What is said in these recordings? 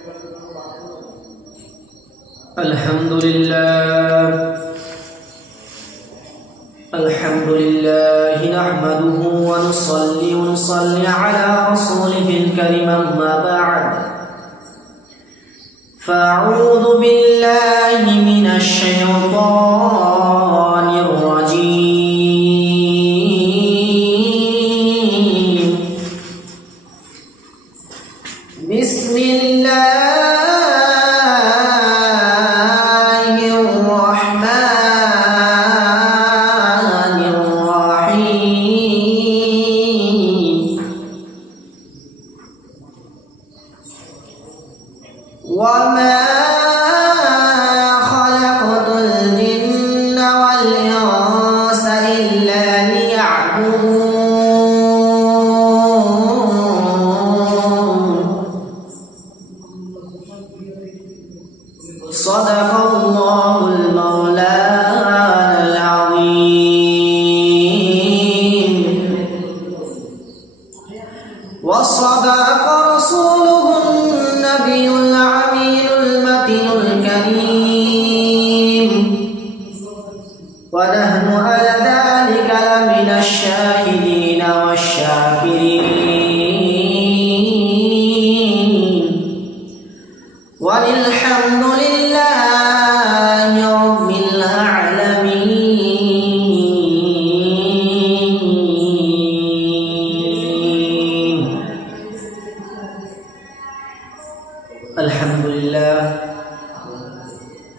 Alhamdulillah nahmaduhu wa nusalli ala rasulihil karim amma ba'd fa'udhu billahi minash shaytanir rajim bismillah وما خلقت الجن والإنس إلا ليعبدون صدق الله المولانا العظيم وصدق رسوله النبي الكريم ونحن على ذلك لمن الشاهدين والشاكرين والحمد لله رب العالمين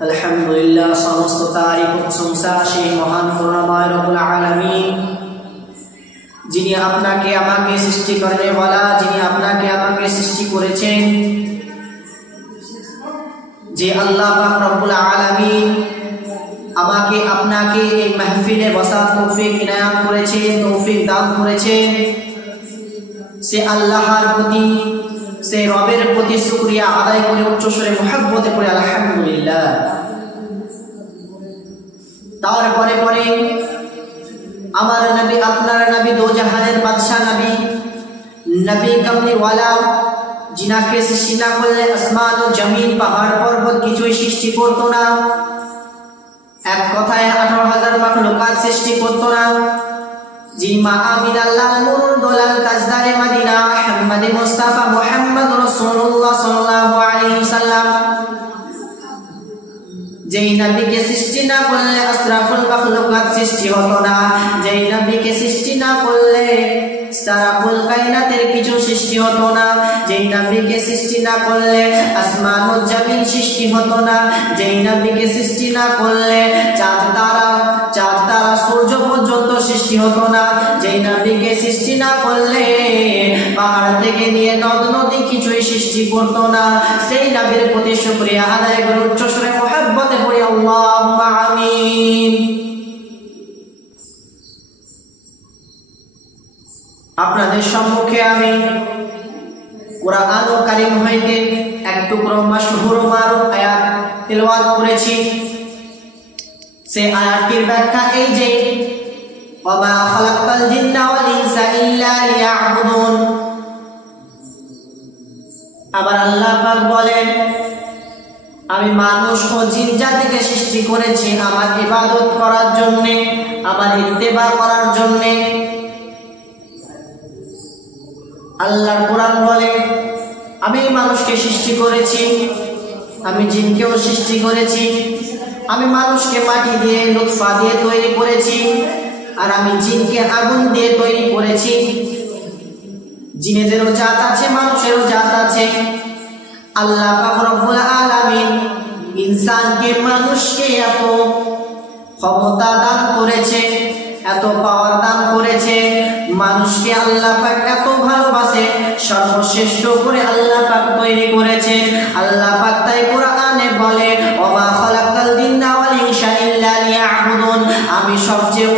আলহামদুলিল্লাহ সমস্ত তারিফ ও প্রশংসা সেই মহান করুণাময় রব্বুল আলামিন যিনি আপনাকে আমাকে সৃষ্টি করনে वाला যিনি আপনাকে আমাকে সৃষ্টি করেছেন যে আল্লাহ পাক রব্বুল আলামিন আমাকে আপনাকে এই মাহফিলে বসার তৌফিক ইনায়াত করেছেন তৌফিক দান করেছেন সে আল্লাহর প্রতি সে রবের প্রতি শুকরিয়া আদায় করে উচ্চ স্বরে মুহাব্বতে পড়ে আলহামদুলিল্লাহ তারপরে পরে আমার নবী আপনার নবী দো জাহানের বাদশা নবী নবী কামলি ওয়ালা जिनाके सृष्टि ना করলে আসমান ও জমিন পাহাড় পর্বত কিছুই সৃষ্টি করতো না এক কথায় 18000 মাখলুকাত সৃষ্টি করতো না যিনি মা আমিনা লাল নূর দোলাল তাজদারে মদিনা মুহাম্মদ মুস্তাফা মুহাম্মদ রাসূলুল্লাহ সাল্লাল্লাহু আলাইহি সাল্লাম যেই নবীকে সৃষ্টি না করলে আসরাফুল মাখলুকাত সৃষ্টি হতো না যেই নবীকে সৃষ্টি না করলে সারাফুল কায়নাতের কিছু সৃষ্টি হতো না যেই নবীকে সৃষ্টি না করলে আসমান ও জমিন সৃষ্টি হতো না যেই নবীকে সৃষ্টি না করলে চাঁদ তারা সূর্য পর্যন্ত সৃষ্টি হতো না যেই নবীকে সৃষ্টি না করলে পাহাড় থেকে নিয়ে নদ নদী কিছুই সৃষ্টি করতো না সেই নবীর প্রতি শুকরিয়া আদায় করে উচ্চ স্বরে মুহাব্বতে পড়ি আল্লাহুম্মা আমিন আপনাদের সম্মুখে আমি কুরআন কারীম হইতে এক টুকরো মাশহুর মারুফ আয়াত তেলাওয়াত করেছি সেই আয়াতটির ব্যাখ্যা এই যে ওয়া খালাকাল জিন্না ওয়াল ইনসা ইল্লা লিয়াবুদুন আবার আল্লাহ পাক বলেন আমি মানুষ ও জিন জাতিকে সৃষ্টি করেছি আমার ইবাদত করার জন্য আমার ইত্তেবা করার জন্য আল্লাহর কোরআন বলে আমি মানুষকে সৃষ্টি করেছি আমি জিনকেও সৃষ্টি করেছি আমি মানুষকে মাটি দিয়ে লুৎফা দিয়ে তৈরি করেছি আর আমি জিনকে আগুন দিয়ে তৈরি করেছি জিনেদেরও জাত আছে মানুষেরও জাত আছে আল্লাহ পাক রব্বুল আলামিন ইনসানকে মানুষকে এত ক্ষমতা দান করেছে এত পাওয়ার দান করেছে মানুষকে আল্লাহ পাক এত ভালোবাসে সর্বশ্রেষ্ঠ করে আল্লাহ পাক তৈরি করেছে আল্লাহ পাক তাই কোরআনে বলে ওয়া খালাকাল জিন্না ওয়াল ইনসা ইল্লা লিয়াবুদুন আমি সবচেয়ে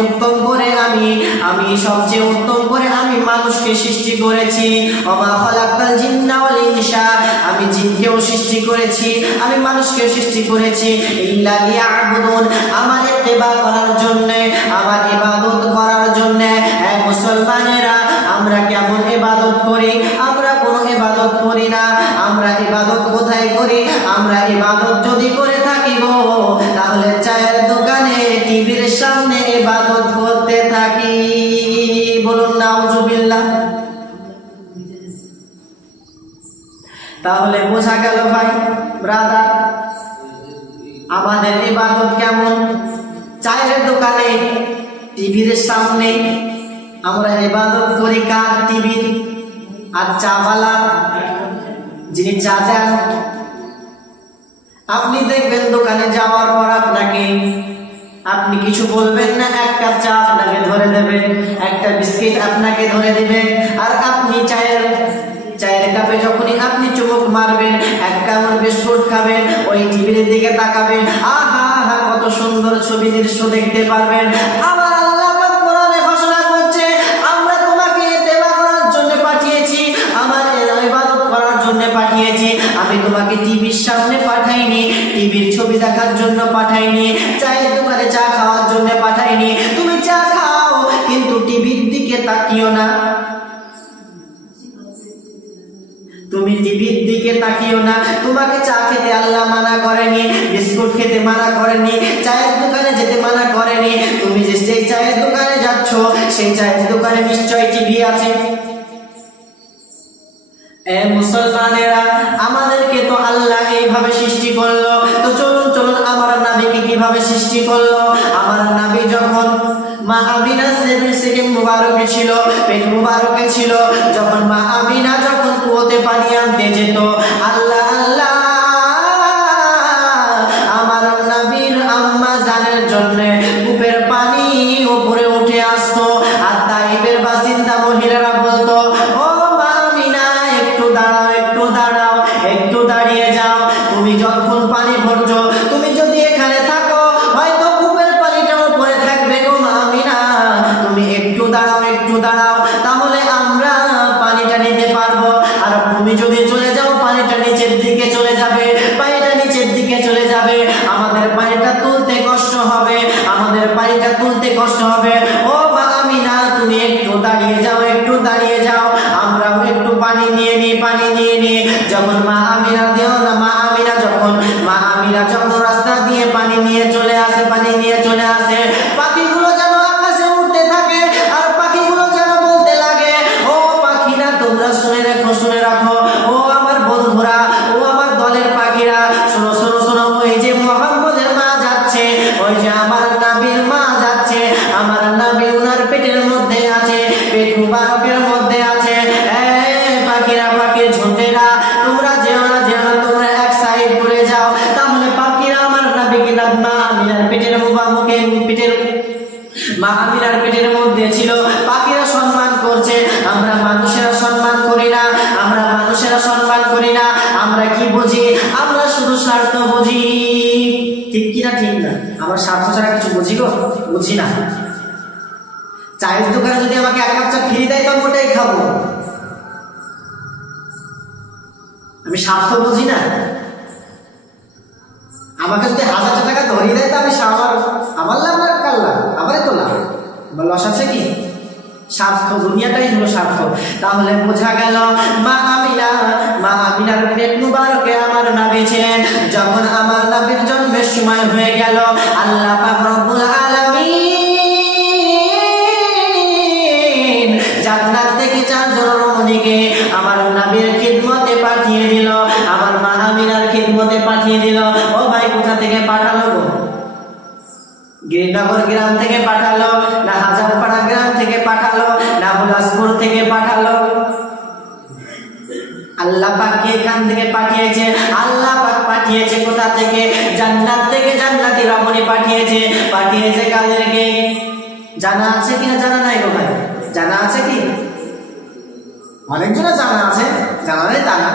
উত্তম করে আমি মানুষকে সৃষ্টি করেছি ওয়া খালাকাল জিন্না ওয়াল ইনসা আমি জিনকেও সৃষ্টি করেছি আমি মানুষকেও সৃষ্টি করেছি ইল্লা লিয়াবুদুন আমার ইত্তেবা করার জন্য আমার ইবাদত করার জন্য মুসলমানেরা আমরা কেমন ইবাদত করি আমরা কোনো ইবাদত করি না আমরা ইবাদত কোথায় করি? আমরা ইবাদত যদি করে থাকি গো, তাহলে চায়ের দোকানে টিভির সামনে ইবাদত করতে থাকি। বলুন নাউজুবিল্লাহ। তাহলে বোঝা গেল ভাই ব্রাদার, আমাদের ইবাদত কেমন? চায়ের দোকানে টিভির সামনে আমরা ইবাদত করি কার? টিভির। আর চাওয়ালা যিনি চা দেন, আপনি দেখবেন দোকানে যাওয়ার পর আপনি কিছু বলবেন না, এক কাপ চা আপনাকে ধরে দেবে, একটা বিস্কিট আপনাকে ধরে দিবে। আর আপনি চায়ের কাপে যখনই আপনি চুমুক মারবেন, এক কামড় বিস্কুট খাবেন, ওই টিভির দিকে তাকাবেন, আহা আহা কত সুন্দর ছবি দৃশ্য দেখতে পারবেন। আবার আল্লাহ পাক কোরআনে ঘোষণা করছে, আমরা তোমাকে ইত্তেবা করার জন্য পাঠিয়েছি, আমার ইবাদত করার জন্য পাঠিয়েছি। আমি তোমাকে টিভির সামনে পাঠাইনি, টিভির ছবি দেখার জন্য পাঠাইনি, চায়ের দোকানে চা খাওয়ার জন্য পাঠাইনি। তুমি চা খাও কিন্তু টিভির দিকে তাকিও না, তুমি টিভির দিকে তাকিও না। তোমাকে চা খেতে আল্লাহ মানা করেনি, বিস্কুট খেতে মানা করেনি, চায়ের দোকানে যেতে মানা করেনি। তুমি যে সেই চায়ের দোকানে যাচ্ছ, সেই চায়ের দোকানে নিশ্চয়ই টিভি আছে। এ মুসলমানেরা, আমাদেরকে তো আল্লাহ এইভাবে সৃষ্টি করলো, তো চলুন চলুন আমার নবীকে কিভাবে সৃষ্টি করলো। আমার নবী যখন মা আমিনা সেকেন্ড মুবারকে ছিল, পেট মুবারকে ছিল, যখন মা আমিনা যখন কুয়োতে পানি আনতে যেত, আল্লাহ আল্লাহ আমার নবীর আম্মা জানের জন্য কূপের পানি উপরে উঠে আসতো। আর তাইফের বাসিন্দা মহিলারা বলতো, ও মা আমিনা একটু দাঁড়াও, একটু দাঁড়াও, একটু দাঁড়িয়ে যাও, তুমি যখন পানি ভরছো, তুমি যদি এখানে থাকো হয়তো কূপের পানিটা উপরে থাকবে গো মা আমিনা, তুমি একটু দাঁড়াও, একটু দাঁড়াও, তাহলে আমরা পানিটা নিতে পারবো। আর তুমি যদি চলে যাও পানিটা নিচের দিকে চলে যাবে, পানিটা নিচের দিকে চলে যাবে, আমাদের পানিটা তুলতে কষ্ট হবে, আমাদের পানিটা তুলতে কষ্ট হবে। ও মা আমিনা তুমি একটু দাঁড়িয়ে যাও, একটু দাঁড়িয়ে যাও, আমরাও একটু পানি নিয়ে নিই, পানি নিয়ে নিই। যখন মা আমিনা দিও না, মা আমিনা যখন রাস্তা দিয়ে পানি নিয়ে চলে আসে, পানি নিয়ে চলে আসে, পাখিগুলো যেন আকাশে উঠতে থাকে, আর পাখিগুলো যেন বলতে লাগে, ও পাখিরা তোমরা শুনে রাখো, শুনে রাখো, ও আমার বন্ধুরা, ও আমার দলের পাখিরা, শোনো শোনো শোনো, ওই যে মুহাম্মদের মা যাচ্ছে, ওই যে আমার নবীর মা যাচ্ছে, আমার নবী ওনার পেটের মধ্যে আছে, পেট মুবারকের মধ্যে আছে। পাখিরা, পাখির ঝুঁটেরা, তোমরা যেও না, যেও না, তোমরা এক সাইড করে যাও। তাহলে পাখিরা আমার নবীকে মা আমিনার পেটের মুবারকে, মা আমিনার পেটের মধ্যে ছিল, পাখিরা সম্মান করছে। আমরা মানুষেরা সম্মান করি না, আমরা মানুষেরা সম্মান করি না। আমরা কি বুঝি? আমরা শুধু স্বার্থ বুঝি, ঠিক কিনা? ঠিক না? আমরা স্বার্থ ছাড়া কিছু বুঝি গো? বুঝি না। চায়ের দোকানে যদি আমাকে এক কাপ চা ফ্রি দেয়, তো ওটাই খাবো। আমি স্বার্থ বুঝি না। আমাকে যদি 1000 টাকা ধরিয়ে দেয়, তো আমি আমার লাভ না কার লাভ? আমারই তো লাভ। লস আছে কি? স্বার্থ, দুনিয়াটাই হলো স্বার্থ। তাহলে বোঝা গেল মা আমিনার পেট মুবারকে আমার নবী ছিলেন। যখন আমার নবীর জন্মের সময় হয়ে গেল, আল্লাহ পাক রব্বুল আলামিন জান্নাত থেকে 4 জন রমণীকে আমার নবীর খিদমতে পাঠিয়ে দিল, আমার মা আমিনার খিদমতে পাঠিয়ে দিল। ও ভাই, কোথা থেকে পাঠালো গো? গিরিনগর গ্রাম থেকে পাঠালো না হাজারপাড়া গ্রাম থেকে পাঠালো না বিলাসপুর থেকে পাঠালো? আল্লাহ পাক এখান থেকে পাঠিয়েছে। আল্লাহ পাক পাঠিয়েছে কোথা থেকে? জান্নাত থেকে জান্নাতি রমণী পাঠিয়েছে। পাঠিয়েছে কাদেরকে? জানা আছে কিনা? জানা নাই গো ভাই? জানা আছে কি? অনেকজনের জানা আছে, জানা নেই তা না।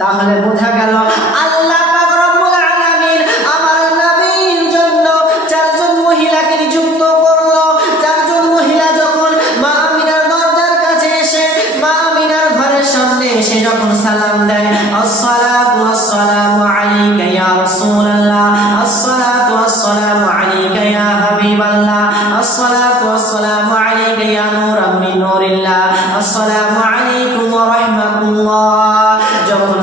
তাহলে বোঝা গেল আল্লাহ পাক রব্বুল আলামিন আমার নবীর জন্য 4 জন মহিলাকে নিযুক্ত করলো। 4 জন মহিলা যখন মা আমিনার দরজার কাছে এসে, মা আমিনার ঘরের সামনে এসে যখন সালাম দেয়, আসসালাতু ওয়াসসালামু আলাইকা ইয়া রাসূলুল্লাহ, আসসালাতু ওয়াসসালামু আলাইকা ইয়া হাবিবাল্লাহ, আসসালাতু ওয়াসসালামু আলাইকা ইয়া নূরাম মিন নূরিল্লাহ, আসসালামু আলাইকুম ওয়া রাহমাতুল্লাহ। যখন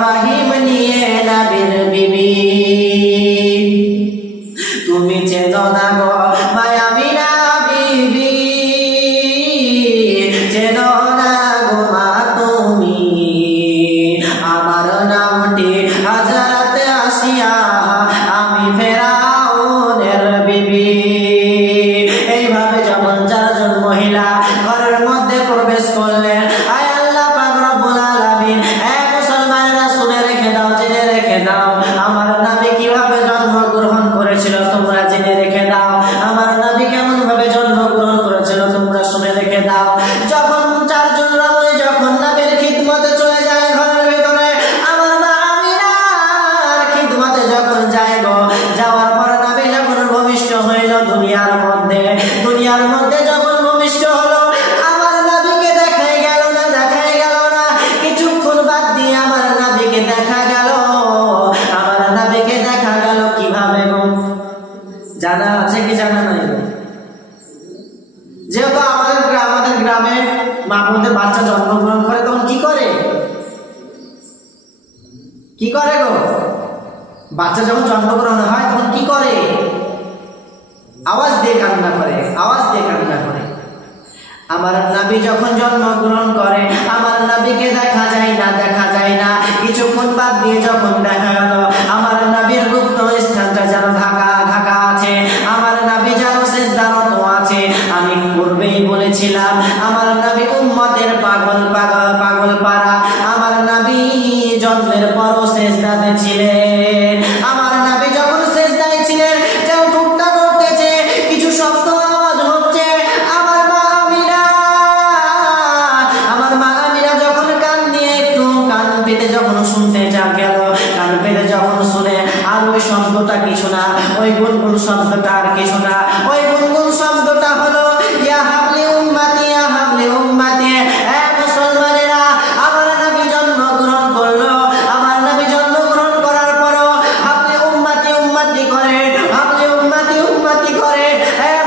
ইব্রাহিম নিয়ে নবীর বিবি। তুমি চেনো না গো মায়া আমিনা বিবি, চেনো না গো মা তুমি আমার নামটি হযরত আসিয়া, আমি ফেরাউনের বিবি। এইভাবে যখন চারজন মহিলা ঘরের মধ্যে প্রবেশ করলেন, আয় আল্লাহ পাক রব্বুল আলামিন, এক মুসলমানেরা শুনে রেখে দাও, জেনে রেখে দাও, আমার নবী কিভাবে জন্মগ্রহণ করেছিল তোমরা জেনে রেখে দাও, আমার নবী কেমন ভাবে জন্মগ্রহণ করেছিল তোমরা শুনে রেখে দাও। যখন চারজন রমণী যখন নবীর খিদমতে চলে যায় ঘরের ভিতরে, আমার মা আমিনার খিদমতে যখন যায় গো, যাওয়ার পর নবী যখন ভূমিষ্ঠ হইল দুনিয়ার মধ্যে, দুনিয়ার মধ্যে যখন ভূমিষ্ঠ হলো, আমার নবীকে দেখাই গেল না, দেখাই গেল না। কিছুক্ষণ বাদ দিয়ে আমার নবীকে দেখা গেল। আমার নবীকে দেখা গেল কিভাবে গো, জানা আছে কি জানা নাই? যেহেতু আমাদের গ্রামে মা বোনদের বাচ্চা জন্মগ্রহণ করে তখন কি করে, কি করে গো? বাচ্চা যখন জন্মগ্রহণ হয় তখন কি করে? আওয়াজ দিয়ে কান্না করে, আওয়াজ দিয়ে কান্না করে। আমার নবী যখন জন্মগ্রহণ করে, আমার নবীকে দেখা যায় না, দেখা যায় না। কিছুক্ষণ বাদ দিয়ে যখন দেখা গেল, আমার নবীর গুপ্ত স্থানটা যেন ঢাকা ঢাকা আছে, আমার নবী যেন সিজদারত আছে। আমি পূর্বেই বলেছিলাম আমার নবী উম্মতের পাগল পাগল পাগল পারা। আমার নবী জন্মের পরও সিজদাতে ছিলেন। আমার নবী যখন সিজদায় ছিলেন, কেউ টুকটা করতেছে, কিছু শব্দ আওয়াজ হচ্ছে। আমার মা আমিনা যখন কান নিয়ে একটু কান পেতে যখন শুনতে যা গেল, কান পেতে যখন শুনে আর ওই শব্দটা কিছু না, ওই গুনগুন শব্দটা আর কিছু না, ওই গুনগুন শব্দটা হলো ইয়া হাবলি উম্মতি, ইয়া হাবলি উম্মতি। মুসলমানেরা, আমার নবী জন্মগ্রহণ করলো, আমার নবী জন্মগ্রহণ করার পরও হাবলি উম্মতি উম্মতি করে, হাবলি উম্মতি উম্মতি করে।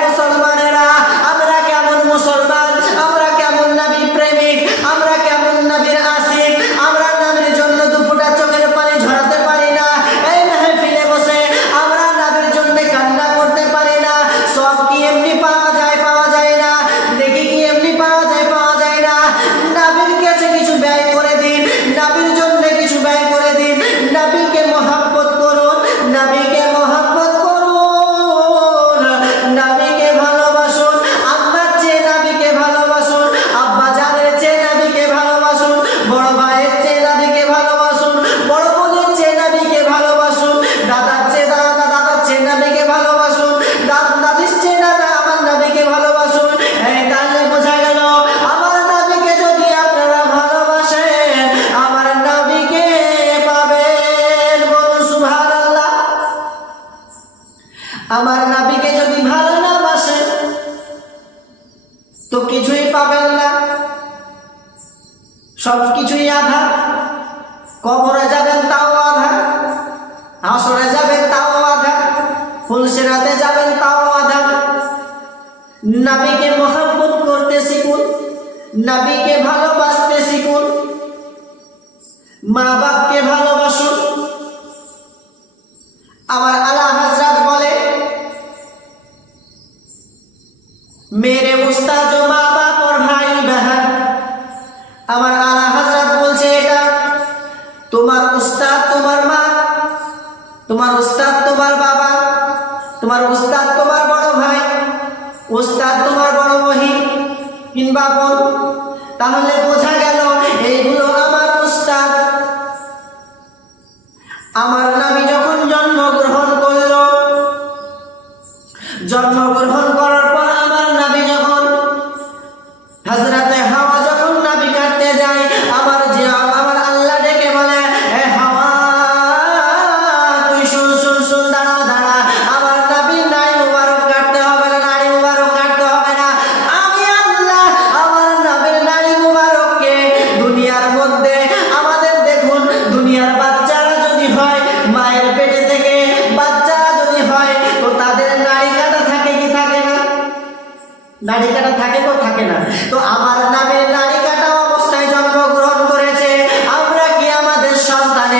মুসলমানেরা, আমরা কেমন মুসলমান, আমরা কেমন নবী প্রেমিক, আমরা কেমন নবীর আশিক, আমরা নবীর জন্য দুফোঁটা চোখের পানি ঝরাতে পারি না। এই মেহফিলে বসে আমরা নবীর জন্য কান্না করতে পারি না। সব কি এমনি পাওয়া যায়? পাওয়া যায় না। দেখি কি এমনি পাওয়া যায়? পাওয়া যায় না। নবীর কাছে কিছু ব্যয় করে দিন, নবীর জন্য কিছু ব্যয় করে দিন। নবীকে মহব্বত করুন, নবীকে মহব্বত করুন, নবীকে ভালোবাসুন। আম্মার চেয়ে নবীকে ভালোবাসুন, আব্বা জানের চেয়ে নবীকে ভালোবাসুন, বড় ভাইয়ের চেয়ে নবীকে ভালোবাসুন, বড় বোনের চেয়ে নবীকে ভালোবাসুন, দাদার চেয়ে দাদার চেয়ে নবীকে ভালোবাসুন, দাদির চেয়ে আমার নবীকে ভালোবাসুন। তাহলে বোঝা গেল আমার নবীকে যদি আপনারা ভালোবাসেন, আমার নবীকে পাবেন। বলুন সুবহানাল্লাহ। আমার নবীকে যদি ভালো না বাসেন তো কিছুই পাবেন না, সবকিছুই আধা। কবরে যাবেন তাও আধা, হাসরে যাবেন তাও আধা, ফুলসিরাতে যাবেন তাও আধা। নবীকে মহব্বত করতে শিখুন, নবীকে ভালোবাসতে শিখুন, মা বাপকে ভালোবাসুন। আমার আলা হযরত বলে, मेरे उस्ताद जो माँ बाप और भाई बहन। আমার আলা হযরত বলছে এটা তোমার উস্তাদ তোমার মা, তোমার উস্তাদ তোমার বাবা, তোমার উস্তাদ তোমার বড় ভাই, উস্তাদ তোমার বড় বহিন কিংবা বোন। তাহলে বোঝা গেল এইগুলো আমার উস্তাদ। আমার নবী যখন জন্মগ্রহণ করল, জন্মগ্রহণ করার পর আমার নবী যখন হযরতে হাওয়া যখন নবী কাটতে যায়, আমার আল্লাহ ডেকে বলে, হে হাওয়া তুই শুন শুন শুন, দাঁড়া দাঁড়া। আমার নবী নারী মুবারক কাটতে হবে না, নারী মুবারক কাটতে হবে না। আমি আল্লাহ আমার নবীর নারী মুবারককে দুনিয়ার মধ্যে আমাদের দেখুন, দুনিয়ার বাচ্চারা যদি হয়, মায়ের পেটে থেকে বাচ্চারা যদি হয়, তো তাদের নারী কাটা থাকে কি থাকে না? নারী কাটা থাকে তো থাকে না। তো আমার নবীর নারী কাটা অবস্থায় জন্মগ্রহণ করেছে। আমরা কি আমাদের সন্তান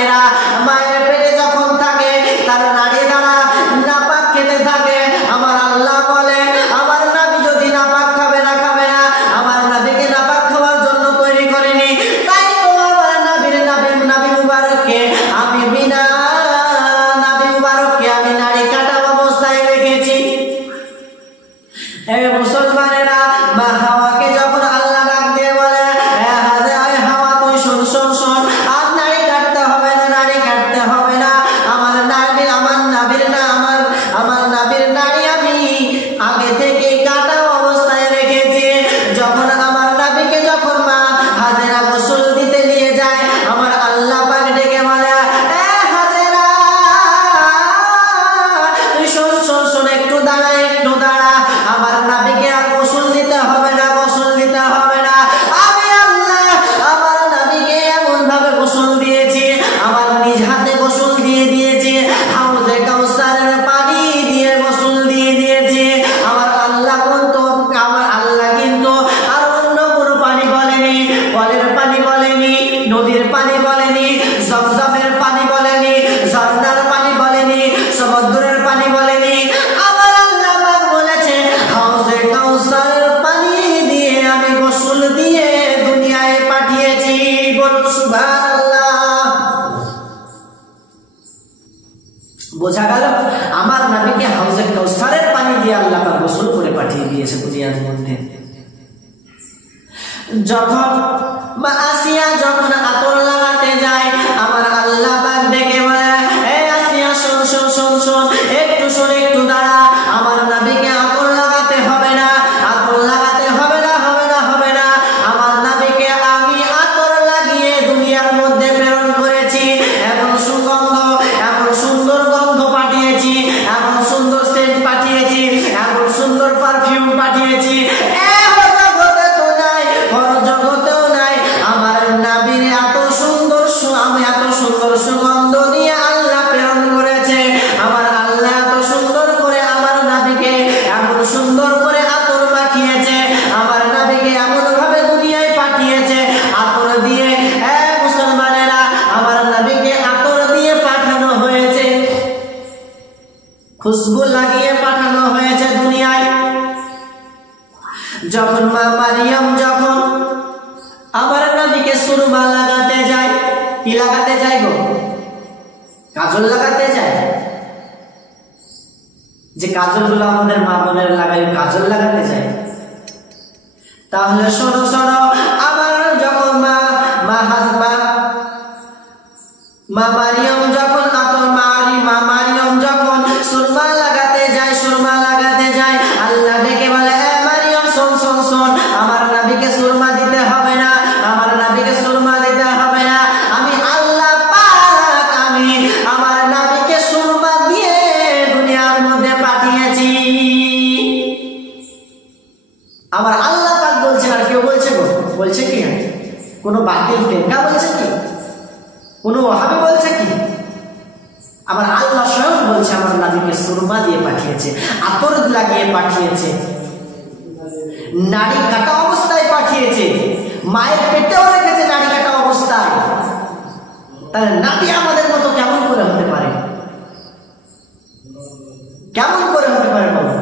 বোঝা গেল আমার নবীকে হাউজে কাউসারের পানি দিয়ে আল্লাহ পাক গোসল করে পাঠিয়ে দিয়েছে দুনিয়ার মধ্যে। যখন মা আসিয়া যখন আতর লাগাতে যায়, আমার আল্লাহ পাক ডেকে বলে, এই আসিয়া শোন শোন শোন শোন, একটু শোন, একটু দাঁড়া, আমার নবীকে আতর লাগাতে হবে না, আতর লাগাতে হবে না, হবে না, হবে না। আমার নবীকে আমি আতর লাগিয়ে দুনিয়ার মধ্যে প্রেরণ করেছি, এমন সুগন্ধ, এমন সুন্দর গন্ধ পাঠিয়েছি, এমন সুন্দর সেন্ট পাঠিয়েছি, এমন সুন্দর পারফিউম পাঠিয়েছি, জগতেও নাই। আমার নবীর এত সুন্দর সুগন্ধ দিয়ে আল্লাহ প্রেরণ করেছে। আমার আল্লাহ এত সুন্দর করে আমার নবীকে এমন সুন্দর করে আতর মাখিয়েছে, আমার নবীকে এমন ভাবে দুনিয়ায় পাঠিয়েছে আতর দিয়ে। মুসলমানেরা, আমার নবীকে আতর দিয়ে পাঠানো হয়েছে, খুশবু লাগিয়ে পাঠানো হয়েছে দুনিয়ায়। যখন মা মারিয়াম যখন আমার নবীকে সুরমা লাগাতে যায়, কি লাগাতে যায় গো? কাজল লাগাতে যায়। যে কাজল গুলো আমাদের মা বোনের লাগায়, কাজল লাগাতে যায়। তাহলে শোনো শোনো, আমার যখন মা মারিয়াম যখন মা মারিয়াম যখন সুরমা লাগাতে যায়, সুরমা লাগাতে যায়, আল্লাহ ডেকে বলে, মারিয়াম শোন শোন শোন, আমার নবীকে সুরমা দিতে হবে না, আমার নবীকে সুরমা দিতে হবে না। আমি আল্লাহ পাক, আমি আমার নবীকে সুরমা দিয়ে দুনিয়ার মধ্যে পাঠিয়েছি। আমার আল্লাহ পাক বলছেন, আর কেউ বলছে গো? বলছে কি? কোনো বাতিল ফেরকা বলছে কি? কোনো ওহাবি বলছে কি? আমার আল্লাহ স্বয়ং বলছে আমার নবীকে সুরমা দিয়ে পাঠিয়েছে, আতর লাগিয়ে পাঠিয়েছে, নারী কাটা অবস্থায় পাঠিয়েছে, মায়ের পেটেও রেখেছে নারী কাটা অবস্থায়। তাহলে নাবী আমাদের মতো কেমন করে হতে পারে? কেমন করে হতে পারে বলো?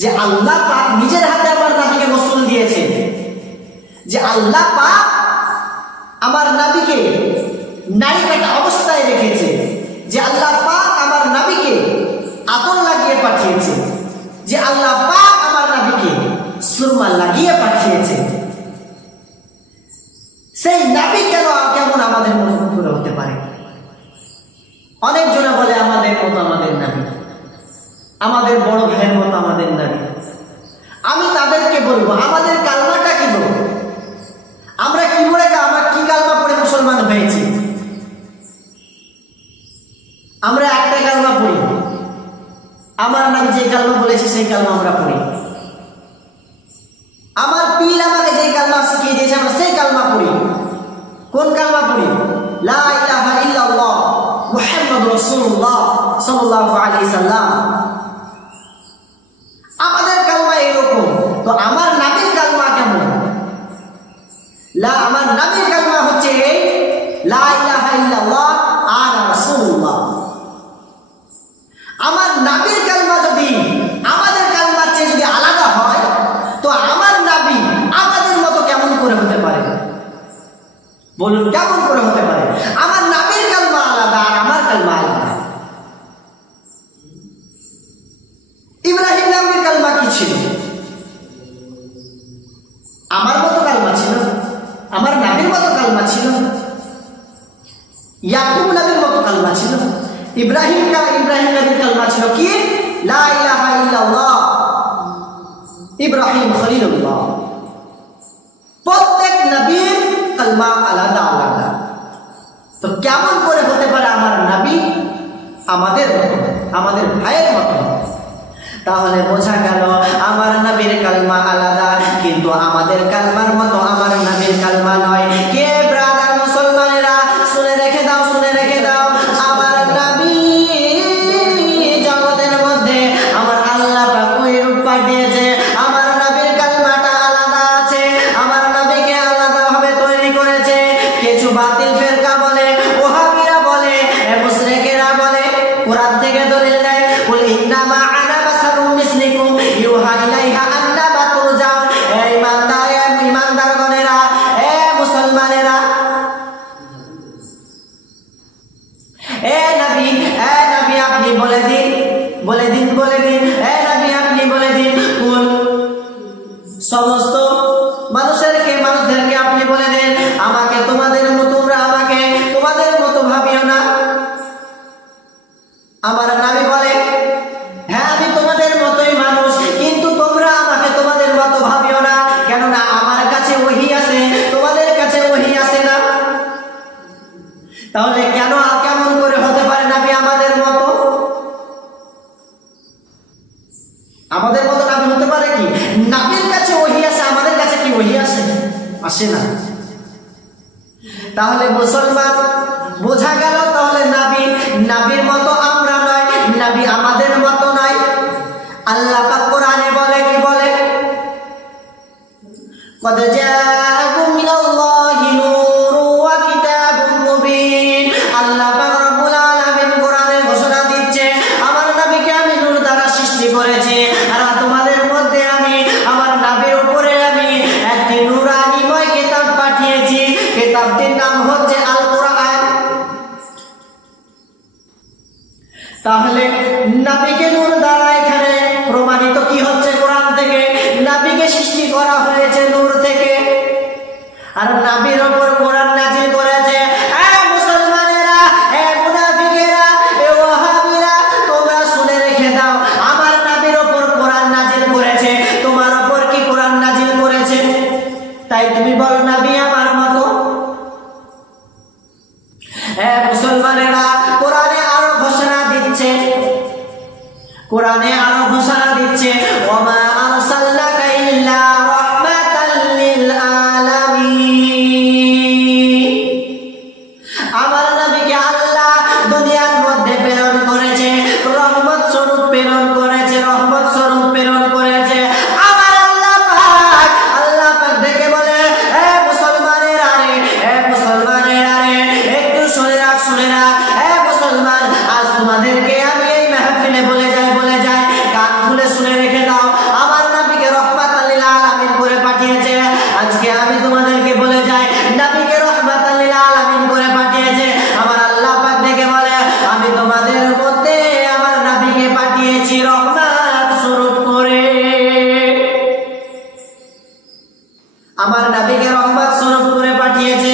যে আল্লাহ পাক নিজের হাতে আমার নবীকে গোসল দিয়েছে, যে আল্লাহ পাক আমার নবীকে নারী কাটা অবস্থায় রেখেছে, যে আল্লাহ পাক আমার নবীকে আতর লাগিয়ে পাঠিয়েছে, যে আল্লাহ পাক আমার নবীকে সুরমা লাগিয়ে পাঠিয়েছে, সেই নবী কেমন আমাদের মতো করে হতে পারে? অনেক জনে বলে আমাদের মতো আমাদের নবী, আমাদের বড় ভাইয়ের মতো আমাদের নবী। আমি তাদেরকে বলবো, আমাদের কালমাটা কি বলবো? আমরা কি করে, আমরা কি কালমা পড়ে মুসলমান হয়েছি? আমরা একটা কালমা পড়ি, আমার নবী যে কালমা বলেছে সেই কালমা আমরা পড়ি। আমার পীর আমাকে যে কালমা শিখিয়ে দিয়েছে আমরা সেই কালমা পড়ি। কোন কালমা পড়ি? লা ইলাহা ইল্লাল্লাহ মুহাম্মাদুর রাসূলুল্লাহ সাল্লাল্লাহু আলাইহি সাল্লাম। আমাদের কালমা এরকম, তো আমার নবীর কালমা কেমন? আমার নবীর কালমা হচ্ছে লা ইলাহা ইল্লাল্লাহ আনা রাসূলুল্লাহ। আমার নবীর কালমা যদি আমাদের কালমার চেয়ে যদি আলাদা হয়, তো আমার নবী আমাদের মতো কেমন করে হতে পারে? বলুন, কেমন করে হতে পারে? আমার নবীর কালমা আলাদা আর আমার কালমা আলাদা। ইব্রাহিম নবীর কালমা কি ছিল? আমার মতো কালমা ছিল, আমার নবীর মতো কালমা ছিল, ইয়াকুব নবীর মতো কালমা ছিল। ইব্রাহিম নবীর কালমা ছিল কি? লা ইলাহা ইল্লাল্লাহ। ইব্রাহিম খলিলুল্লাহ। প্রত্যেক নবীর কালমা আলাদা আলাদা। তো কেমন করে হতে পারে আমার নবী আমাদের মতো, আমাদের ভাইয়ের মতো? তাহলে বোঝা গেল আমার নবীর কালমা আলাদা, কিন্তু আমাদের কালমার মতো আমার নবীর কালমা নয়। কে ব্রাদার মুসলমানেরা, শুনে রেখে দাও, শুনে রেখে দাও, আমার নবী জগতের মধ্যে আমার আল্লাহ পাক ওই রূপ পাঠিয়েছে, আমার নবীর কালমাটা আলাদা আছে, আমার নবীকে আলাদা ভাবে তৈরি করেছে। কিছু বাতিল ফেরকা বলে, ওহাবিরা বলে, মুশরিকেরা বলে, কোরআন থেকে দলিল দেয়, কুল ইন্নামা আনা বাশারুম মিসলিকুম ইউহা ইলাইহা আন্নামা তুরজাউন। ইমানদারগণেরা, মুসলমানেরা, এ নবী আপনি বলে দিন এ নবী আপনি বলে দিন, কোন সমস্ত মানুষদেরকে আপনি বলে দেন আমাকে তোমরা আমাকে তোমাদের মতো ভাবিও না। আমার নবী বলে, হ্যাঁ আমি তোমাদের মতোই মানুষ, কিন্তু তোমরা আমাকে তোমাদের মতো ভাবিও না, কেননা আমার কাছে ওহী আছে, তোমাদের কাছে ওহী আছে না। তাহলে কেমন করে হতে পারে নবী আমাদের মতো? আমাদের মতো নবী হতে পারে কি? নবীর কাছে ওহী আছে, আমাদের কাছে কি ওহী আসে? আসে না। তাহলে মুসলমান বোঝা গেল, তাহলে নবীর মতো আমরা নয়, নবী আমাদের মতো নয়। আল্লাহ পাক কোরআনে বলে, কি বলে? قد جاءكم من الله نور وكتاب مبين। আল্লাহ পাক রব্বুল আলামিন কোরআনে ঘোষণা দিচ্ছে, আমার নবীকে আমি নূর দ্বারা সৃষ্টি করেছি, আর তোমাদের মধ্যে আমি আমার নবীর উপরে আমি একটি নূরানিময় কিতাব পাঠিয়েছি। কিতাবটির নাম হচ্ছে আল কোরআন। তাহলে নবীকে নূর দ্বারা এখানে প্রমাণিত কি হচ্ছে? কোরআন থেকে নবীকে সৃষ্টি করা হয়েছে নূর থেকে, আর নবীর উপর কোরআন নাযিল করেছে। মুসলমানেরা, মুনাফিকেরা, ওয়াহাবিরা, তোমরা শুনে রেখে দাও, আমার নবীর উপর কোরআন নাযিল করেছে, তোমার উপর কি কোরআন নাযিল করেছে? তাই তুমি বলো নবী আমার মতো। মুসলমানেরা, কোরআনে আরো ঘোষণা দিচ্ছে, ওয়ামা আরসালনাকা ইল্লা রাহমাতাল লিল আলামিন। আমার নবীকে আল্লাহ দুনিয়ার মধ্যে প্রেরণ করেছে, রহমত স্বরূপ প্রেরণ করেছে। আমার আল্লাহ পাক দেখে বলে, মুসলমানেরা রে, একটু শুনে রাখ, মুসলমান, আজ তোমাদেরকে আমি এই মাহফিলে বলে যাই, কান খুলে শুনে রেখে দাও, আমার নবীকে রহমাতাল লিল আলামিন করে পাঠিয়েছে। আজকে আমি তোমাদেরকে বলে যাই, নবীকে রহমাতাল লিল আলামিন করে পাঠিয়েছে। আমার আল্লাহ পাক দেখে বলে, আমি তোমাদের মধ্যে আমার নবীকে পাঠিয়েছি রহমত স্বরূপ করে। আমার নবীকে রহমত স্বরূপ করে পাঠিয়েছে।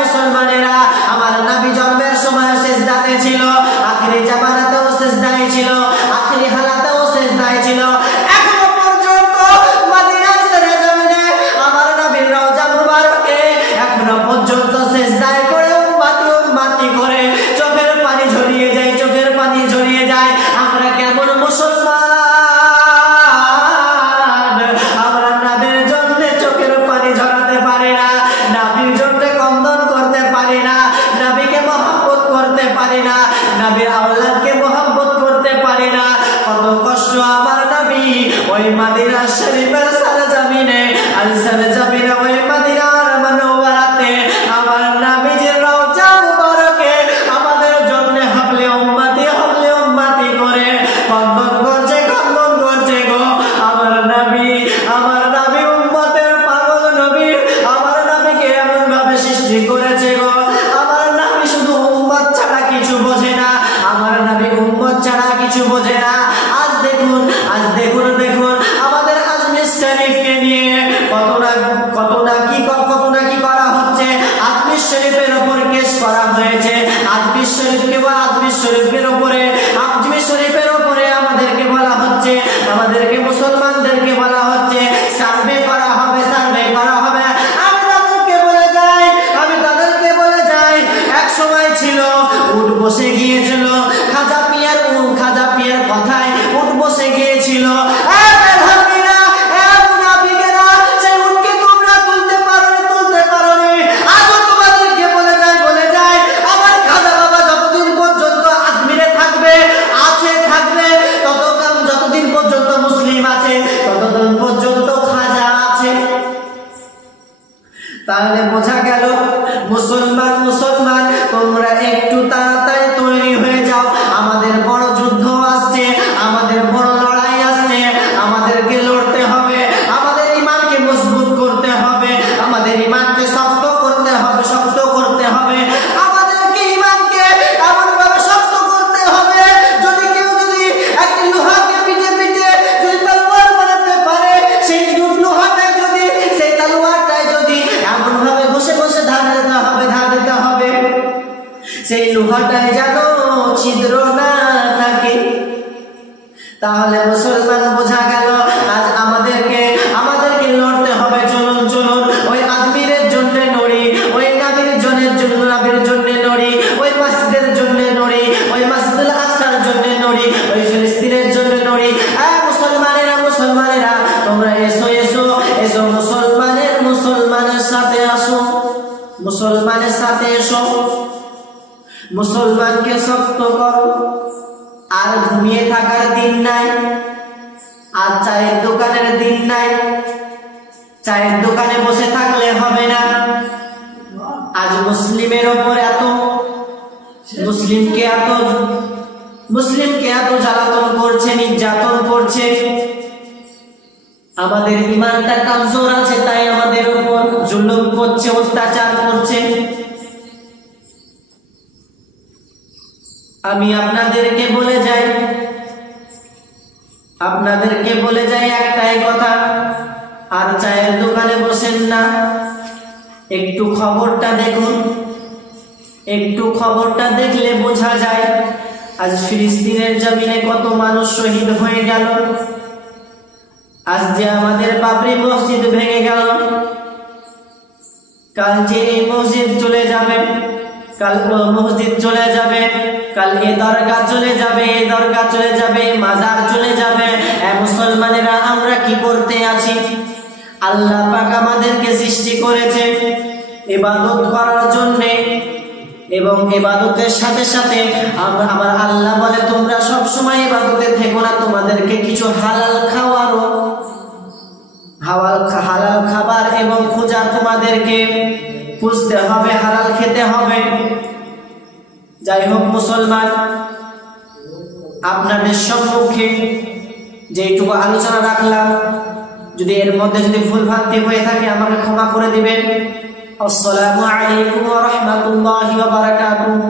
মুসলমানেরা, আমার নবী জন্মের সময় সিজদাতে ছিল, আখিরি জামানাতেও সিজদায় ছিল, আখিরি হালাতেও সিজদায় ছিল। এখনো পর্যন্ত মদিনার সরজমিনে আমার নবীর রওজা মুবারকে এখনো পর্যন্ত সিজদায় করে উম্মতি করে চোখের পানি ঝরিয়ে যায়। আমরা কেমন মুসলমান, আমরা নবীর জন্য চোখের পানি ঝরাতে পারি না, নবীর জন্য কন্দন করতে পারি না, নবীকে মহব্বত করতে পারি না, নবীর আওলাদকে মহব্বত করতে পারি না। কত কষ্ট আমার নবী ওই মদিনা শরীফের সরজমিনে, ওই মদিনার মুনাওয়ারাতে আমার নবীর রওজা মুবারকে আমাদের জন্য হাবলে উম্মতি করে কন্দন করছে গো। আমার নবী উম্মতের পাগল নবী, আমার নবীকে এমন ভাবে সৃষ্টি করেছে গো। আমার নবী শুধু উম্মত ছাড়া কিছু বোঝে না, আজ দেখুন আমাদের আজমির শরীফকে নিয়ে কত না কি করা হচ্ছে। আজমির শরীফের উপর কেস করা হয়েছে, আজমির শরীফের উপরে আমাদেরকে বলা হচ্ছে, আমাদেরকে মুসলমানদেরকে বলা হচ্ছে সার্ভে করা হবে। আমি তাদেরকে বলে যাই, এক সময় ছিল উট বসে গিয়েছিল, খাজা পিয়ার কথায় উট বসে গিয়েছিল। থাকবে সেই লোহাটায় যেন ছিদ্র না থাকে। তাহলে মুসলমান বোঝা গেল আজ আমাদেরকে লড়তে হবে। চলুন চলুন ওই আজমিরের জন্য নড়ি, ওই নাবির জন্য নড়ি, ওই মসজিদের জন্য নড়ি, ওই মসজিদুল আকসার জন্য নড়ি, ওই ফিলিস্তিনের জন্য নড়ি। মুসলমানেরা তোমরা এসো এসো এসো, মুসলমানের সাথে আসো, মুসলমানের সাথে এসো, মুসলমানকে শক্ত করো। আর ঘুমিয়ে থাকার দিন নাই, আর চায়ের দোকানের দিন নাই। চায়ের দোকানে বসে থাকলে হবে না। আজ মুসলিমের ওপর মুসলিমকে এত জ্বালাতন করছে, নির্যাতন করছে। আমাদের ইমানটা কমজোর আছে, তাই আমাদের উপর জুলুম করছে, অত্যাচার করছে। আমি আপনাদেরকে বলে যাই একটাই কথা, আর চায়ের দোকানে বসেন না। একটু খবরটা দেখুন, একটু খবরটা দেখলে বোঝা যায় আজ ফিলিস্তিনের জমিনে কত মানুষ শহীদ হয়ে গেল। আজ যে আমাদের বাবরি মসজিদ ভেঙে গেল, কাল যে এই মসজিদ চলে যাবে, কাল ও মসজিদ চলে যাবে, কাল এ দরগা চলে যাবে, এ দরগা চলে যাবে, মাজার চলে যাবে। মুসলমানেরা আমরা কি করতে আছি? আল্লাহ পাক আমাদেরকে সৃষ্টি করেছে ইবাদত করার জন্য, এবং ইবাদতের সাথে সাথে আমার আল্লাহ বলে তোমরা সব সময় ইবাদতে থেকো না, তোমাদেরকে কিছু হালাল খাবার এবং খোঁজা তোমাদেরকে খুঁজতে হবে, হালাল খেতে হবে। যাই হোক মুসলমান, আপনাদের সম্মুখে যেটুকু আলোচনা রাখলাম, যদি এর মধ্যে যদি ভুল ভ্রান্তি হয়ে থাকে আমাকে ক্ষমা করে দিবেন। আসসালামু আলাইকুম ওয়া রাহমাতুল্লাহি ওয়া বারাকাতুহু।